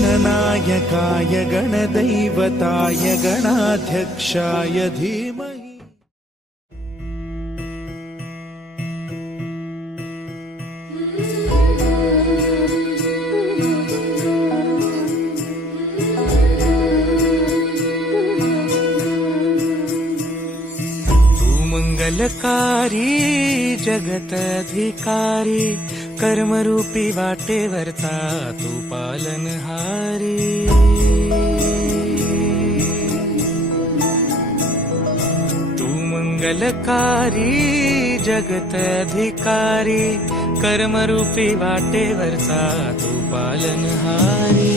गणनायकाय गणदैवताय गणाध्यक्षाय धीमहि। मंगलकारी जगतधिकारी कर्मरूपी वाटेवरचा तू पालनहारी। तू मंगलकारी जगतधिकारी कर्मरूपी वाटेवरचा तू पालनहारी।